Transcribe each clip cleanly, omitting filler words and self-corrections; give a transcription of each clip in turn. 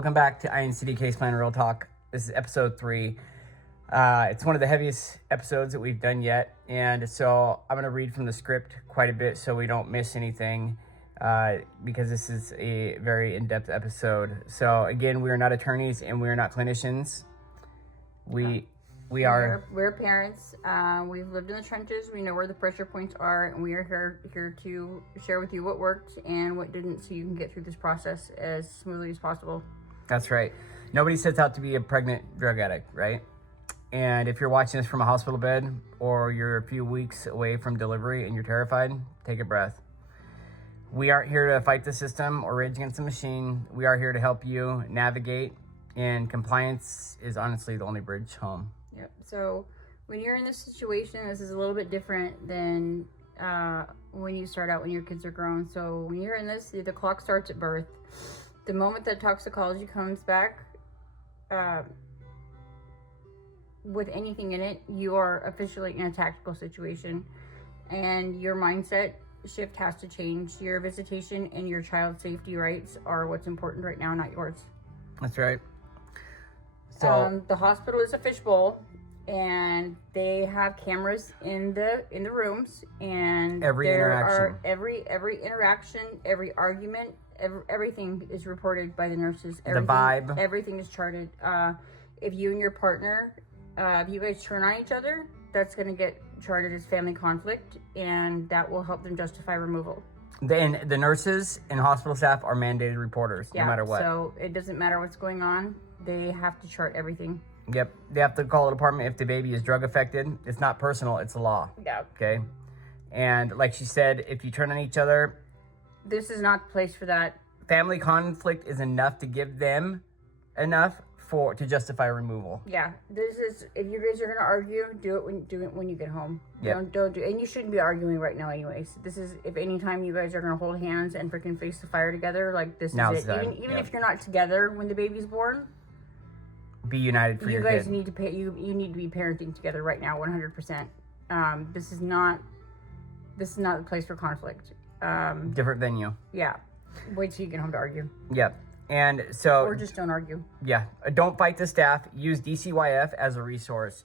Welcome back to INCD Case Plan Real Talk. This is episode 3. It's one of the heaviest episodes that we've done yet. And so I'm going to read from the script quite a bit so we don't miss anything because this is a very in-depth episode. So again, we are not attorneys and we are not clinicians. We're parents. We've lived in the trenches. We know where the pressure points are, and we are here to share with you what worked and what didn't, so you can get through this process as smoothly as possible. That's right. Nobody sets out to be a pregnant drug addict, right? And if you're watching this from a hospital bed or you're a few weeks away from delivery and you're terrified, take a breath. We aren't here to fight the system or rage against the machine. We are here to help you navigate, and compliance is honestly the only bridge home. Yep. So when you're in this situation, this is a little bit different than when you start out when your kids are grown. So when you're in this, the clock starts at birth. The moment that toxicology comes back with anything in it, you are officially in a tactical situation, and your mindset shift has to change. Your visitation and your child's safety rights are what's important right now, not yours. That's right. So the hospital is a fishbowl, and they have cameras in the rooms, and every interaction, every argument, everything is reported by the nurses. The vibe, everything is charted. If you and your partner, if you guys turn on each other, that's going to get charted as family conflict, and that will help them justify removal. Then the nurses and hospital staff are mandated reporters, no matter what. So it doesn't matter what's going on. They have to chart everything. Yep. They have to call the department if the baby is drug affected. It's not personal. It's a law. Yeah. Okay. And like she said, if you turn on each other, this is not the place for that. Family conflict is enough to give them enough to justify removal. Yeah. This is, if you guys are going to argue, do it when you get home. Yep. Don't do, and you shouldn't be arguing right now anyways. This is, if any time you guys are going to hold hands and freaking face the fire together, like this Now's is it. the time. Even if you're not together when the baby's born, be united for your kid. You guys need to pay. You need to be parenting together right now, 100%. This is not the place for conflict. Different venue. Yeah. Wait till you get home to argue. Yep. And so, or just don't argue. Yeah. Don't fight the staff. Use DCYF as a resource.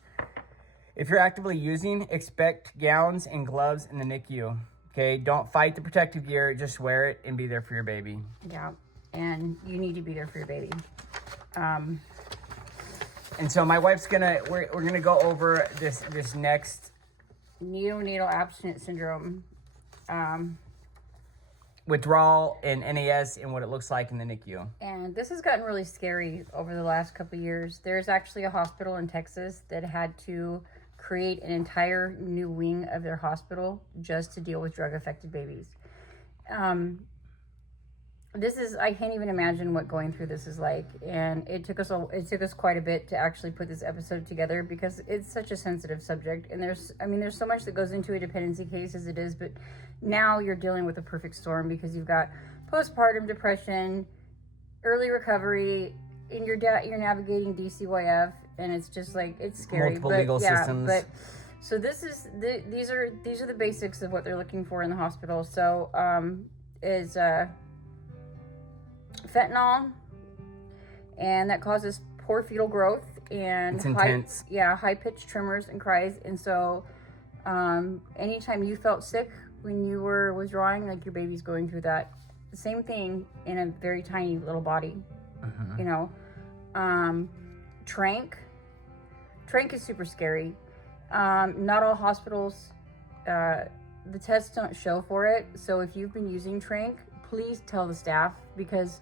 If you're actively using, expect gowns and gloves in the NICU. Okay. Don't fight the protective gear. Just wear it and be there for your baby. Yeah. And you need to be there for your baby. And so my wife's we're gonna go over this next neonatal abstinence syndrome, withdrawal and NAS and what it looks like in the NICU. And this has gotten really scary over the last couple of years. There's actually a hospital in Texas that had to create an entire new wing of their hospital just to deal with drug-affected babies. I can't even imagine what going through this is like, and it took us quite a bit to actually put this episode together because it's such a sensitive subject, and there's so much that goes into a dependency case as it is, but now you're dealing with a perfect storm because you've got postpartum depression, early recovery, and you're navigating DCYF, and it's just like, it's scary. Multiple legal systems. But so these are the basics of what they're looking for in the hospital. So fentanyl, and that causes poor fetal growth and it's intense. High-pitched tremors and cries. And so anytime you felt sick when you were withdrawing, like your baby's going through that. The same thing in a very tiny little body. Trank is super scary. Not all hospitals, the tests don't show for it. So if you've been using Trank, please tell the staff, because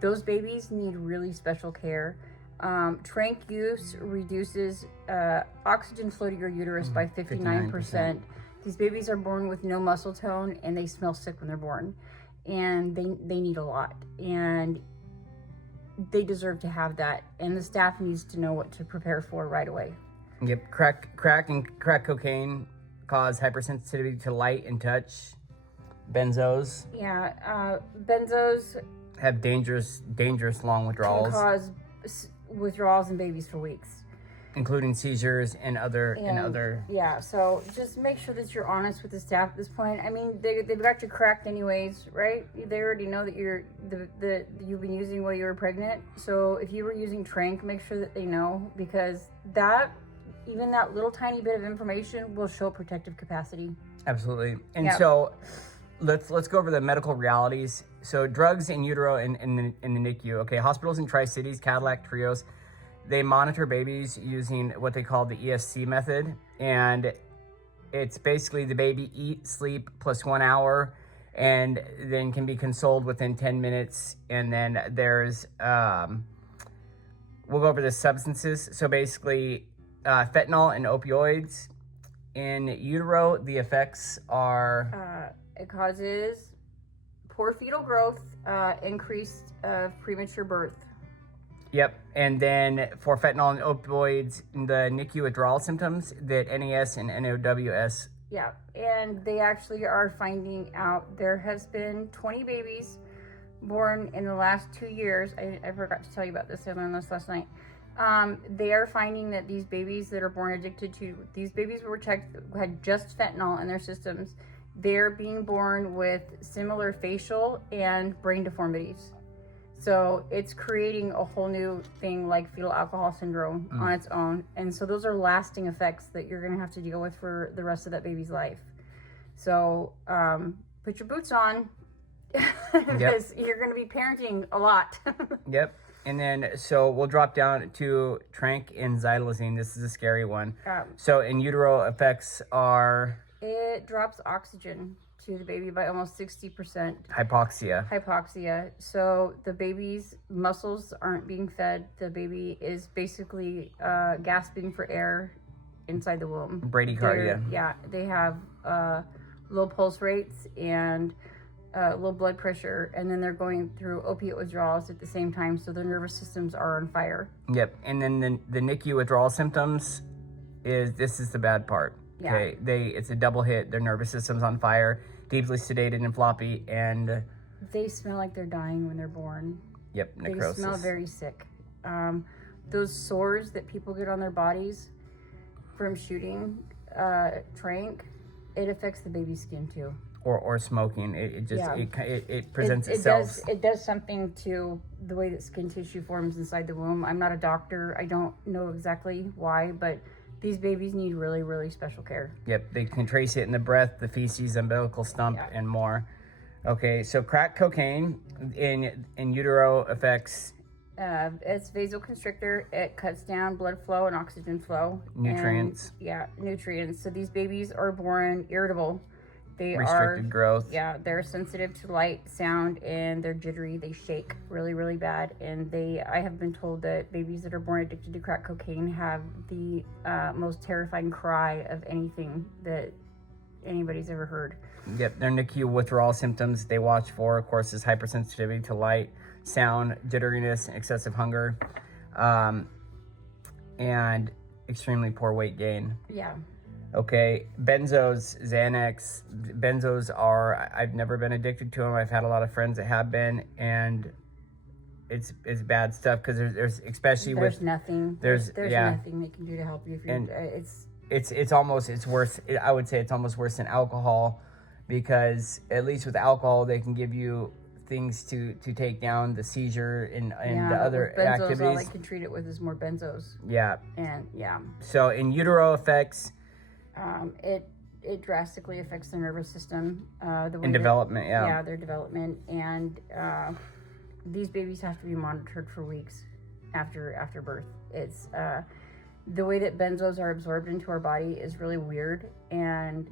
those babies need really special care. Trank use reduces oxygen flow to your uterus by 59%. These babies are born with no muscle tone, and they smell sick when they're born, and they need a lot, and they deserve to have that, and the staff needs to know what to prepare for right away. Yep. Crack and crack cocaine cause hypersensitivity to light and touch. Benzos. Yeah, benzos have dangerous long withdrawals. Can cause withdrawals in babies for weeks. including seizures and other. Yeah, so just make sure that you're honest with the staff at this point. I mean, they've got you cracked anyways, right? They already know that you've been using while you were pregnant. So if you were using Trank, make sure that they know, because even that little tiny bit of information will show protective capacity. Absolutely. And so let's go over the medical realities. So drugs in utero in the NICU. Okay, hospitals in Tri-Cities, Cadillac, Trios, they monitor babies using what they call the ESC method. And it's basically the baby eat, sleep plus 1 hour, and then can be consoled within 10 minutes. And then there's, we'll go over the substances. So basically, fentanyl and opioids. In utero, the effects are... it causes poor fetal growth, increased premature birth. Yep. And then for fentanyl and opioids, the NICU withdrawal symptoms, that NAS and NOWS. Yeah. And they actually are finding out there has been 20 babies born in the last 2 years. I forgot to tell you about this. I learned this last night. They are finding that these babies that are born addicted to, these babies were checked, had just fentanyl in their systems. They're being born with similar facial and brain deformities. So it's creating a whole new thing like fetal alcohol syndrome on its own. And so those are lasting effects that you're going to have to deal with for the rest of that baby's life. So put your boots on because you're going to be parenting a lot. Yep. And then, so we'll drop down to Trank and xylazine. This is a scary one. So in utero effects are... It drops oxygen to the baby by almost 60%. Hypoxia. So the baby's muscles aren't being fed. The baby is basically gasping for air inside the womb. Bradycardia. They have low pulse rates and low blood pressure, and then they're going through opiate withdrawals at the same time, so their nervous systems are on fire. Yep. And then the NICU withdrawal symptoms this is the bad part. Yeah. Okay, it's a double hit. Their nervous system's on fire, deeply sedated and floppy, and they smell like they're dying when they're born. Yep, necrosis. They smell very sick. Those sores that people get on their bodies from shooting Trank, it affects the baby's skin too. Or smoking. It presents itself. It does something to the way that skin tissue forms inside the womb. I'm not a doctor. I don't know exactly why, but these babies need really, really special care. Yep, they can trace it in the breath, the feces, umbilical stump, and more. Okay, so crack cocaine in utero affects... it's vasoconstrictor. It cuts down blood flow and oxygen flow. Nutrients. Nutrients. So these babies are born irritable. They restricted growth. Yeah, they're sensitive to light, sound, and they're jittery. They shake really, really bad. And I have been told that babies that are born addicted to crack cocaine have the most terrifying cry of anything that anybody's ever heard. Yep, their NICU withdrawal symptoms they watch for, of course, is hypersensitivity to light, sound, jitteriness, excessive hunger, and extremely poor weight gain. Yeah. Okay, benzos, Xanax. Benzos I've never been addicted to them. I've had a lot of friends that have been, and it's bad stuff because there's especially there's nothing they can do to help you if you're, and it's worse. I would say it's almost worse than alcohol, because at least with alcohol they can give you things to take down the seizure and the other benzos, activities. All they can treat it with is more benzos. Yeah. And so in utero effects, it drastically affects their nervous system. Development, their development, and these babies have to be monitored for weeks after birth. It's the way that benzos are absorbed into our body is really weird, and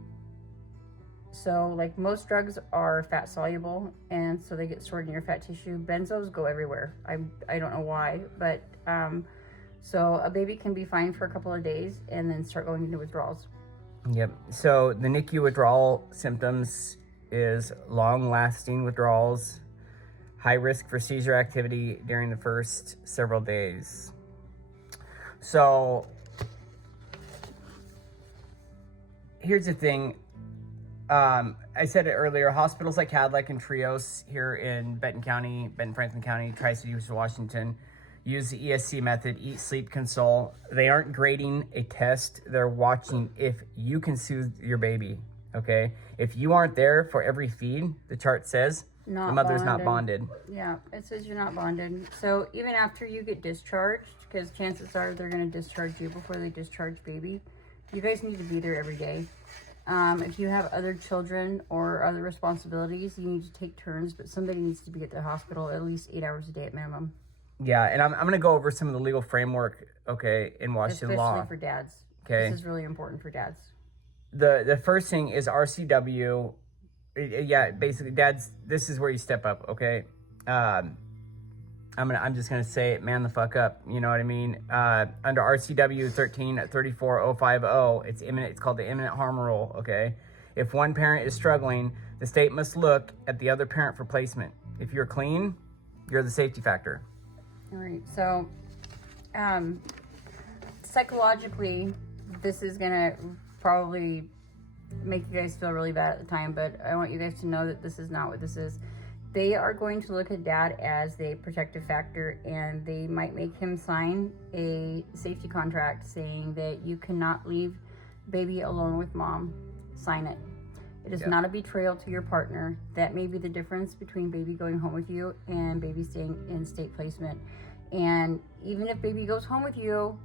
so like most drugs are fat soluble, and so they get stored in your fat tissue. Benzos go everywhere. I don't know why, but so a baby can be fine for a couple of days and then start going into withdrawals. Yep. So the NICU withdrawal symptoms is long-lasting withdrawals, high risk for seizure activity during the first several days. So here's the thing. I said it earlier, hospitals like Cadillac and Trios here in Benton Franklin County, Tri-Cities, Washington, Use the ESC method, eat, sleep, console. They aren't grading a test. They're watching if you can soothe your baby, okay? If you aren't there for every feed, the chart says the mother's not bonded. Yeah, it says you're not bonded. So even after you get discharged, because chances are they're going to discharge you before they discharge baby, you guys need to be there every day. If you have other children or other responsibilities, you need to take turns, but somebody needs to be at the hospital at least 8 hours a day at minimum. Yeah, and I'm going to go over some of the legal framework, okay, in Washington law. Especially for dads. Okay. This is really important for dads. The first thing is RCW. Yeah, basically, dads, this is where you step up, okay? I'm just gonna say it, man the fuck up. You know what I mean? Under RCW 13-34050, it's imminent. It's called the imminent harm rule. Okay, if one parent is struggling, the state must look at the other parent for placement. If you're clean, you're the safety factor. All right. So, psychologically, this is gonna probably make you guys feel really bad at the time, but I want you guys to know that this is not what this is. They are going to look at dad as the protective factor, and they might make him sign a safety contract saying that you cannot leave baby alone with mom. Sign it. It is not a betrayal to your partner. That may be the difference between baby going home with you and baby staying in state placement. And even if baby goes home with you,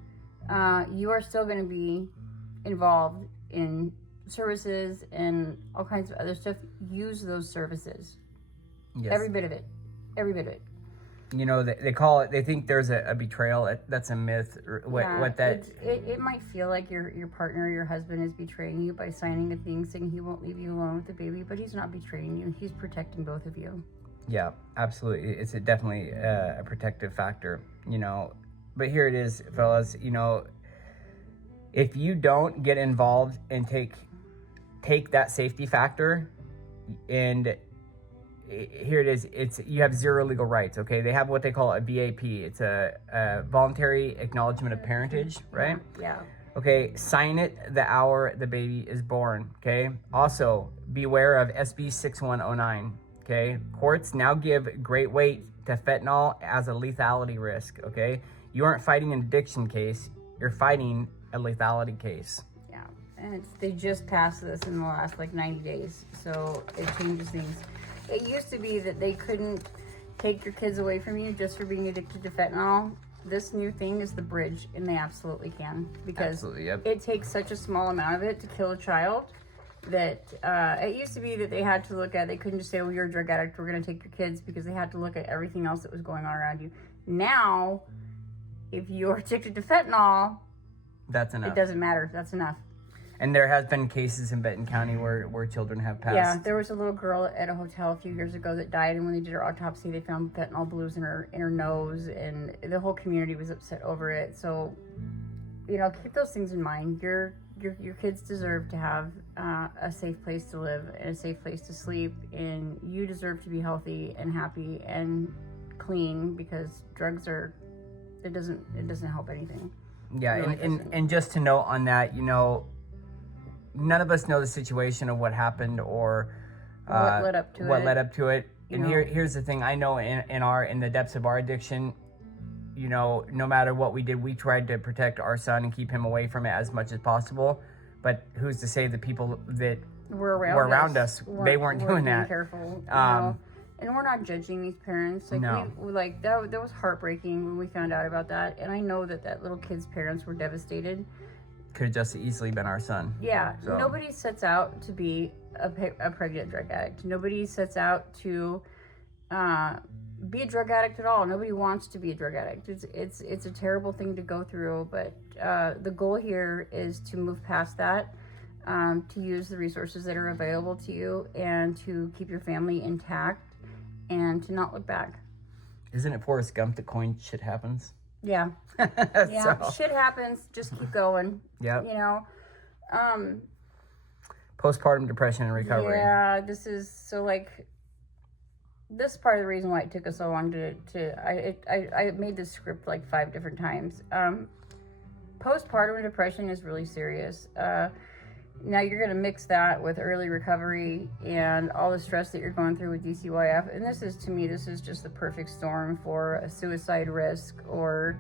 you are still going to be involved in services and all kinds of other stuff. Use those services. Yes. Every bit of it. You know, they call it, they think there's a betrayal. That's a myth. It might feel like your partner, your husband is betraying you by signing a thing saying he won't leave you alone with the baby, but he's not betraying you. He's protecting both of you. Yeah, absolutely. It's definitely a protective factor, you know. But here it is, fellas, you know, if you don't get involved and take that safety factor, and here it is, you have zero legal rights. Okay, they have what they call a VAP. It's a voluntary acknowledgement of parentage, right? Yeah. Okay, sign it the hour the baby is born. Okay, also beware of SB 6109. Okay, courts now give great weight to fentanyl as a lethality risk. Okay, you aren't fighting an addiction case, you're fighting a lethality case. Yeah, and they just passed this in the last 90 days, so it changes things. It used to be that they couldn't take your kids away from you just for being addicted to fentanyl. This new thing is the bridge, and they absolutely can, because it takes such a small amount of it to kill a child that it used to be that they had to look at, they couldn't just say, well, you're a drug addict, we're going to take your kids, because they had to look at everything else that was going on around you. Now, if you're addicted to fentanyl, that's enough. It doesn't matter. That's enough. And there has been cases in Benton County where children have passed. Yeah, there was a little girl at a hotel a few years ago that died, and when they did her autopsy, they found fentanyl blues in her nose, and the whole community was upset over it. So, you know, keep those things in mind. Your kids deserve to have a safe place to live and a safe place to sleep, and you deserve to be healthy and happy and clean, because drugs it doesn't help anything. Yeah, Really and just to note on that, you know, none of us know the situation of what happened or what led up to it. And here's the thing. I know in the depths of our addiction, you know, no matter what we did, we tried to protect our son and keep him away from it as much as possible. But who's to say the people that were around us they weren't doing that? Careful, you know? And we're not judging these parents. No. That was heartbreaking when we found out about that. And I know that little kid's parents were devastated. Could have just easily been our son. Yeah. So. Nobody sets out to be a pregnant drug addict. Nobody sets out to be a drug addict at all. Nobody wants to be a drug addict. It's a terrible thing to go through. But the goal here is to move past that, to use the resources that are available to you, and to keep your family intact, and to not look back. Isn't it Forrest Gump that coin shit happens? Yeah. Yeah. So. Shit happens. Just keep going. Yeah. You know. Postpartum depression and recovery. Yeah. This is so this is part of the reason why it took us so long I made this script 5 different times. Postpartum depression is really serious. Now you're going to mix that with early recovery and all the stress that you're going through with DCYF. And this is, to me, this is just the perfect storm for a suicide risk or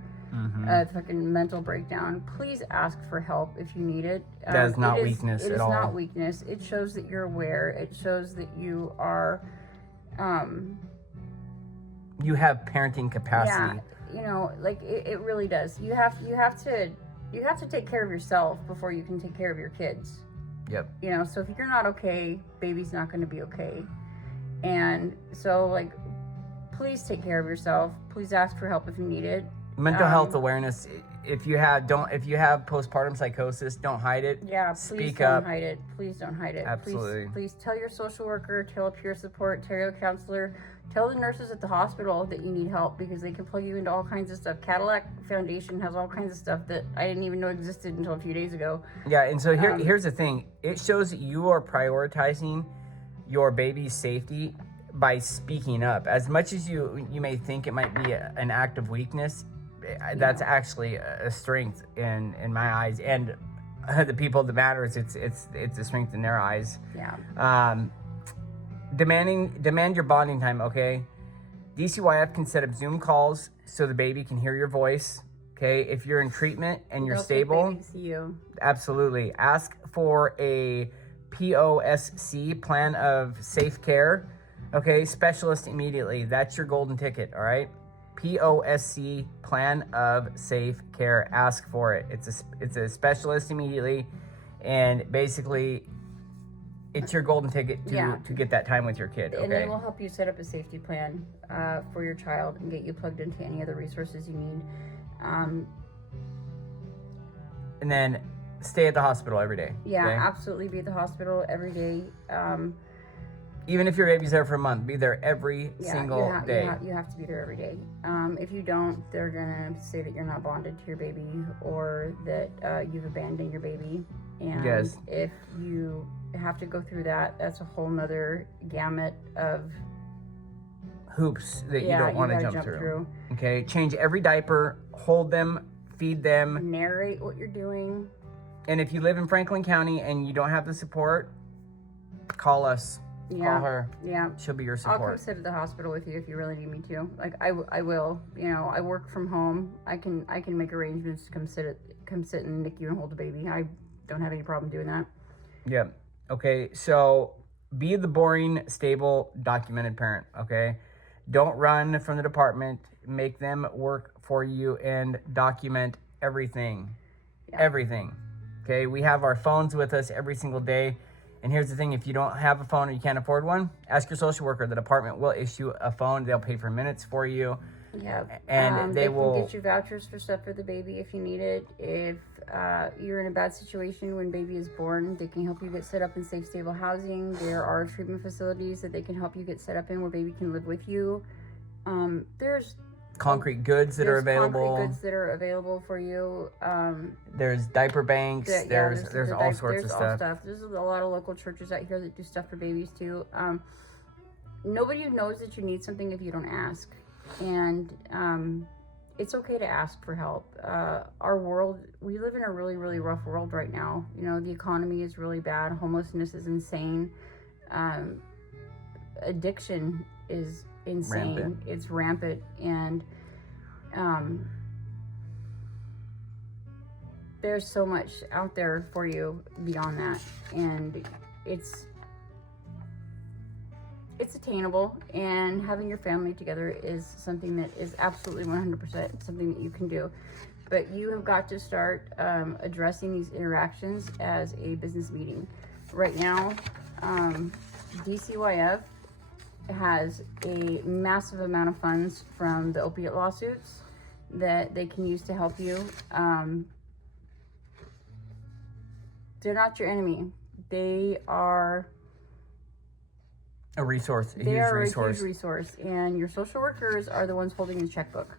a fucking mental breakdown. Please ask for help if you need it. That is not weakness at all. It is not weakness. It shows that you're aware. It shows that you are... you have parenting capacity. Yeah, you know, like it really does. You have to take care of yourself before you can take care of your kids. Yep. You know, so if you're not okay, baby's not going to be okay. And so, like, please take care of yourself. Please ask for help if you need it. Mental health awareness. If you have postpartum psychosis, don't hide it. Yeah, please don't hide it. Please don't hide it. Absolutely. Please tell your social worker, tell a peer support, tell your counselor, tell the nurses at the hospital that you need help, because they can plug you into all kinds of stuff. Cadillac Foundation has all kinds of stuff that I didn't even know existed until a few days ago. Yeah, and so here's the thing. It shows that you are prioritizing your baby's safety by speaking up. As much as you may think it might be an act of weakness, that's actually a strength in my eyes, and the people that matters, it's a strength in their eyes. Yeah. Demand your bonding time, okay? DCYF can set up Zoom calls so the baby can hear your voice, okay? If you're in treatment and you're stable, baby to see you. Absolutely. Ask for a POSC, plan of safe care, okay? Specialist immediately. That's your golden ticket, all right? POSC, plan of safe care. Ask for it. It's a specialist immediately, and basically it's your golden ticket to get that time with your kid. Okay. And then we'll help you set up a safety plan for your child and get you plugged into any other resources you need. And then stay at the hospital every day. Yeah, okay? Absolutely. Be at the hospital every day. Even if your baby's there for a month, be there every single day. You have to be there every day. If you don't, they're going to say that you're not bonded to your baby, or that you've abandoned your baby. And if you have to go through that, that's a whole nother gamut of hoops that you don't want to jump through. Okay, change every diaper, hold them, feed them. Narrate what you're doing. And if you live in Franklin County and you don't have the support, call us. Call her. Yeah. She'll be your support. I'll come sit at the hospital with you if you really need me to. Like I will. You know, I work from home. I can make arrangements to come sit in the NICU and hold the baby. I don't have any problem doing that. Yeah. Okay. So be the boring, stable, documented parent. Okay. Don't run from the department. Make them work for you and document everything. Yeah. Everything. Okay. We have our phones with us every single day. And here's the thing, if you don't have a phone or you can't afford one, ask your social worker. The department will issue a phone. They'll pay for minutes for you. Yeah. And they will can get you vouchers for stuff for the baby if you need it. If you're in a bad situation when baby is born, they can help you get set up in safe, stable housing. There are treatment facilities that they can help you get set up in where baby can live with you. There's concrete goods that are available. Concrete goods that are available for you. There's diaper banks. There's all sorts of stuff. There's a lot of local churches out here that do stuff for babies too. Nobody knows that you need something if you don't ask, and it's okay to ask for help. Our world, we live in a really, really rough world right now. You know, the economy is really bad. Homelessness is insane. Addiction is insane. Rampant. It's rampant, and there's so much out there for you beyond that, and it's attainable, and having your family together is something that is absolutely 100% something that you can do. But you have got to start addressing these interactions as a business meeting. Right now, DCYF has a massive amount of funds from the opiate lawsuits that they can use to help you. They're not your enemy. They are a resource, a huge resource, and your social workers are the ones holding the checkbook.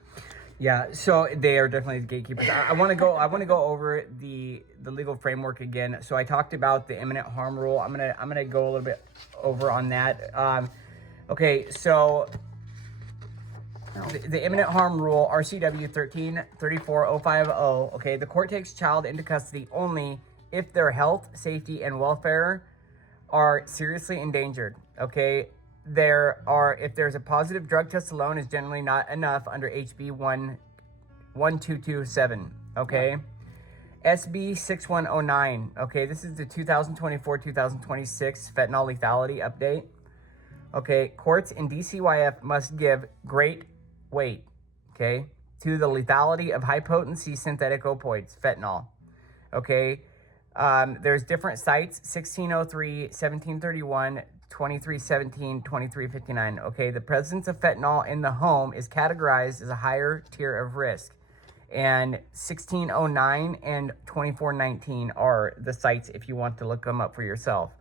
Yeah, so they are definitely the gatekeepers. I want to go over the legal framework again. So I talked about the imminent harm rule. I'm gonna go a little bit over on that. Okay, so the imminent harm rule, RCW 1334050. Okay, the court takes child into custody only if their health, safety, and welfare are seriously endangered. Okay, if there's a positive drug test alone is generally not enough under HB 1227. Okay. SB 6109. Okay, this is the 2024-2026 fentanyl lethality update. Okay, courts in DCYF must give great weight, okay, to the lethality of high-potency synthetic opioids, fentanyl. Okay, there's different sites, 1603, 1731, 2317, 2359. Okay, the presence of fentanyl in the home is categorized as a higher tier of risk. And 1609 and 2419 are the sites if you want to look them up for yourself.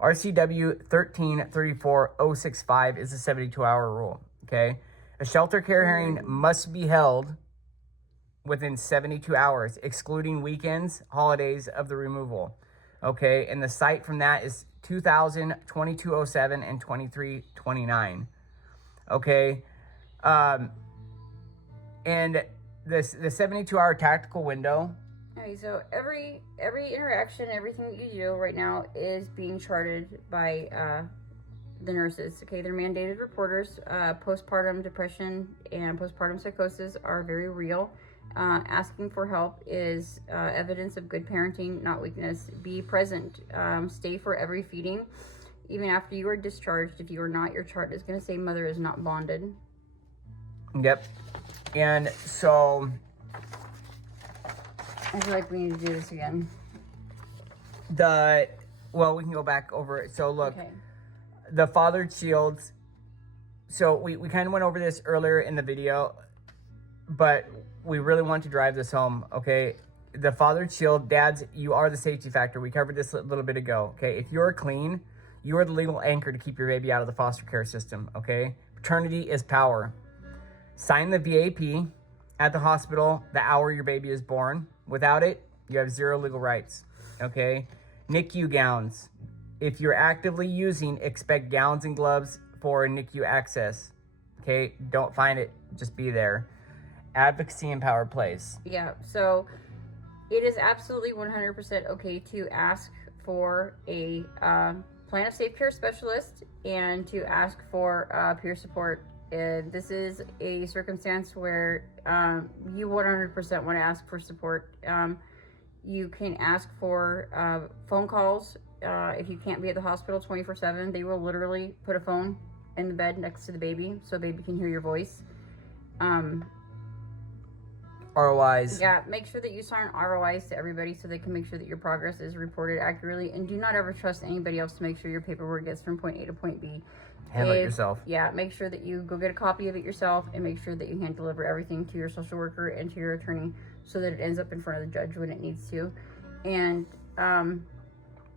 RCW 1334065 is a 72-hour rule, okay? A shelter care hearing must be held within 72 hours, excluding weekends, holidays of the removal, okay? And the site from that is 2000, 2207, and 2329, okay? And the 72-hour tactical window. Okay, so every interaction, everything that you do right now is being charted by the nurses. Okay, they're mandated reporters. Postpartum depression and postpartum psychosis are very real. Asking for help is evidence of good parenting, not weakness. Be present. Stay for every feeding. Even after you are discharged, if you are not, your chart is going to say mother is not bonded. Yep. And so I feel like we need to do this again. we can go back over it. So look, Okay. The fathered shields. So we kind of went over this earlier in the video, but we really want to drive this home, okay? The fathered shield, dads, you are the safety factor. We covered this a little bit ago, okay? If you're clean, you are the legal anchor to keep your baby out of the foster care system, okay? Paternity is power. Sign the VAP at the hospital the hour your baby is born. Without it, you have zero legal rights, okay? NICU gowns. If you're actively using, expect gowns and gloves for NICU access, okay? Don't find it, just be there. Advocacy and power plays. Yeah, so it is absolutely 100% okay to ask for a plan of safe care specialist and to ask for peer support. This is a circumstance where you 100% want to ask for support. You can ask for phone calls. If you can't be at the hospital 24/7, they will literally put a phone in the bed next to the baby so baby can hear your voice. ROIs. Yeah, make sure that you sign ROIs to everybody so they can make sure that your progress is reported accurately. And do not ever trust anybody else to make sure your paperwork gets from point A to point B. Handle it yourself. Yeah, make sure that you go get a copy of it yourself and make sure that you hand deliver everything to your social worker and to your attorney so that it ends up in front of the judge when it needs to. And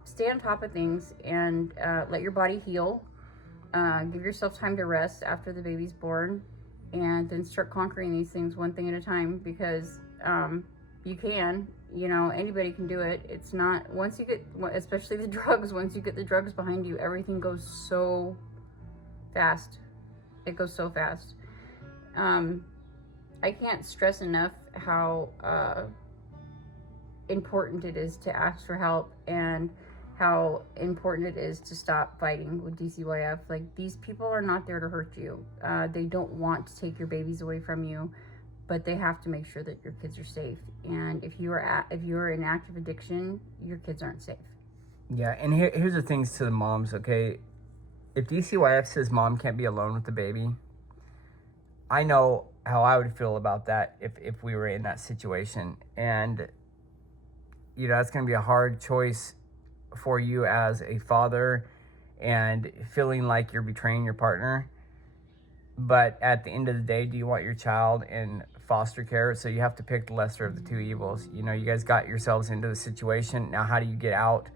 stay on top of things and let your body heal. Give yourself time to rest after the baby's born. And then start conquering these things one thing at a time because you can, anybody can do it. It's not, once you get, especially the drugs, once you get the drugs behind you, everything goes so fast. It goes so fast. I can't stress enough how important it is to ask for help and how important it is to stop fighting with DCYF. Like, these people are not there to hurt you. They don't want to take your babies away from you, but they have to make sure that your kids are safe. And if you're in active addiction, your kids aren't safe. Yeah, and here's the things to the moms, okay? If DCYF says mom can't be alone with the baby, I know how I would feel about that if we were in that situation. And, it's going to be a hard choice for you as a father and feeling like you're betraying your partner. But at the end of the day, do you want your child in foster care? So you have to pick the lesser of the two evils. You guys got yourselves into the situation. Now, how do you get out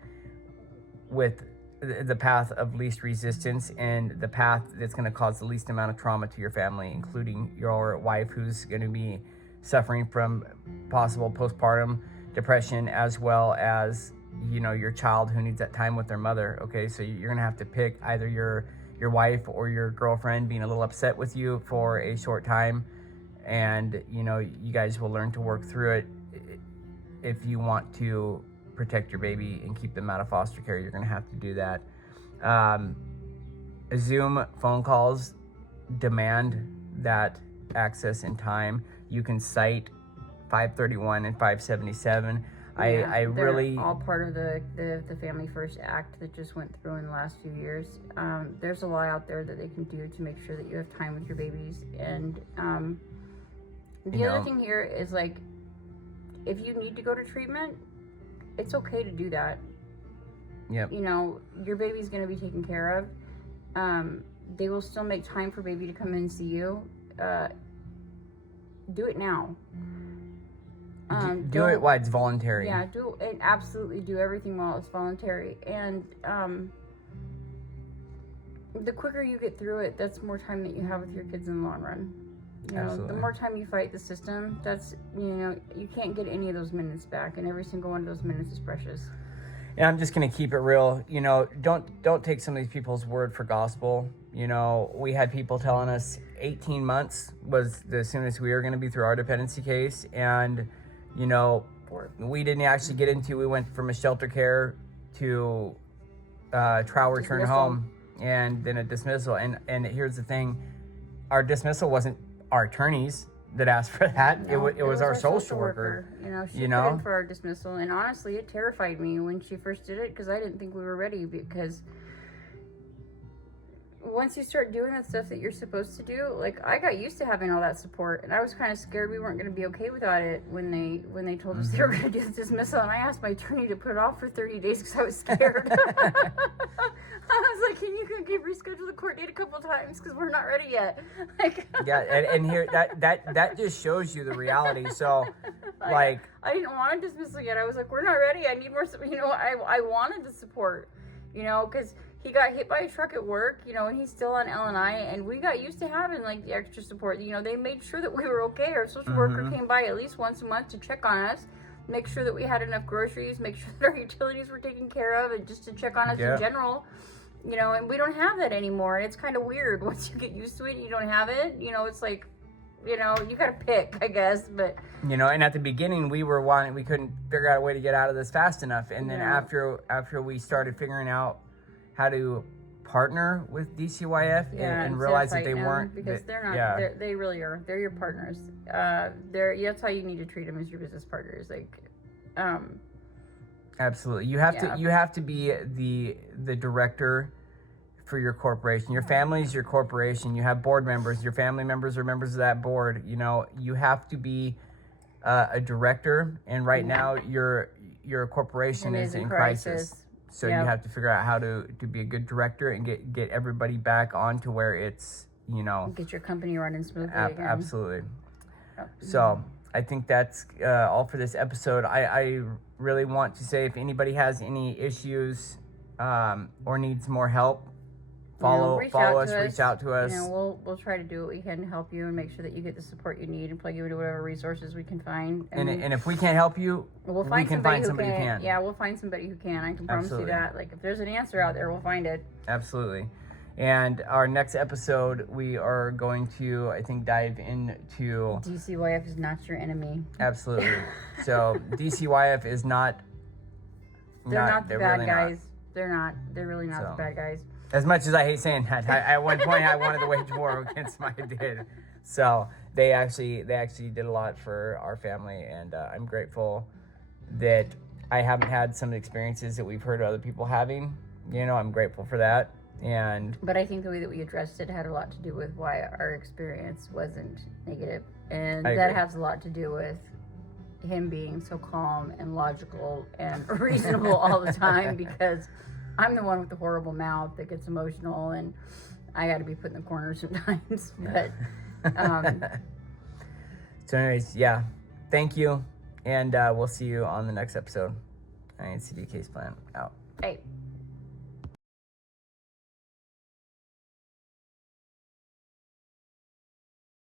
with the path of least resistance and the path that's going to cause the least amount of trauma to your family, including your wife who's going to be suffering from possible postpartum depression, as well as your child who needs that time with their mother. Okay, so you're gonna have to pick either your wife or your girlfriend being a little upset with you for a short time, and you guys will learn to work through it if you want to protect your baby and keep them out of foster care, you're going to have to do that. Zoom phone calls demand that access and time. You can cite 531 and 577. I really all part of the Family First Act that just went through in the last few years. There's a law out there that they can do to make sure that you have time with your babies. And the other thing here is, like, if you need to go to treatment, it's okay to do that. Yep. You know, your baby's going to be taken care of. They will still make time for baby to come in and see you. Do it now. Do it while it's voluntary. Yeah, do and absolutely do everything while it's voluntary. And the quicker you get through it, that's more time that you have with your kids in the long run. You know, Absolutely. the more time you fight the system, that's, you know, you can't get any of those minutes back, and every single one of those minutes is precious. And I'm just going to keep it real. You know, don't take some of these people's word for gospel. You know, we had people telling us 18 months was the soonest we were going to be through our dependency case. And, you know, we didn't actually get into, we went from a shelter care to trial return Dismissal. home and then a dismissal. And here's the thing, our dismissal wasn't our attorneys that asked for that. No, it was our social worker. You know, she You put know? in for our dismissal, and honestly, it terrified me when she first did it, because I didn't think we were ready. Because once you start doing the stuff that you're supposed to do, like, I got used to having all that support, and I was kind of scared we weren't going to be okay without it when they told us they were going to do the dismissal. And I asked my attorney to put it off for 30 days because I was scared. I was like, can you reschedule the court date a couple of times because we're not ready yet? Like, Yeah, and here that just shows you the reality. So, like, I didn't want a dismissal yet. I was like, we're not ready. I need more. You know, I wanted the support. You know, because he got hit by a truck at work. You know, and he's still on LNI, and we got used to having, like, the extra support. You know, they made sure that we were okay. Our social worker came by at least once a month to check on us, make sure that we had enough groceries, make sure that our utilities were taken care of, and just to check on us in general. You know, and we don't have that anymore. It's kind of weird once you get used to it and you don't have it. You know, it's like, you know, you got to pick, I guess. But, you know, and at the beginning we couldn't figure out a way to get out of this fast enough. And then after we started figuring out how to partner with DCYF and realize that they weren't, because they're not, they really are. They're your partners. That's how you need to treat them, as your business partners. Like, absolutely. You have to be the director for your corporation. Your family is your corporation. You have board members. Your family members are members of that board. You know, you have to be a director. And right now, your corporation is in crisis. So you have to figure out how to be a good director and get everybody back on to where it's, you know, get your company running smoothly again. Absolutely. So I think that's all for this episode. I really want to say, if anybody has any issues or needs more help, follow us, reach out to us. You know, we'll try to do what we can to help you and make sure that you get the support you need and plug you into whatever resources we can find. And if we can't help you, we can find somebody who can. Yeah, we'll find somebody who can. I can promise you that. Like, if there's an answer out there, we'll find it. Absolutely. And our next episode, we are going to, I think, dive into... DCYF is not your enemy. Absolutely. So, DCYF is not... They're not the bad really guys. They're not. They're really not the bad guys. As much as I hate saying that, at one point I wanted to wage war against my dad. So, they actually did a lot for our family, and I'm grateful that I haven't had some experiences that we've heard other people having. You know, I'm grateful for that. But I think the way that we addressed it had a lot to do with why our experience wasn't negative. And that has a lot to do with him being so calm and logical and reasonable all the time, because I'm the one with the horrible mouth that gets emotional, and I got to be put in the corner sometimes. But so anyways, thank you, and we'll see you on the next episode. NCD Case Plan out. Hey.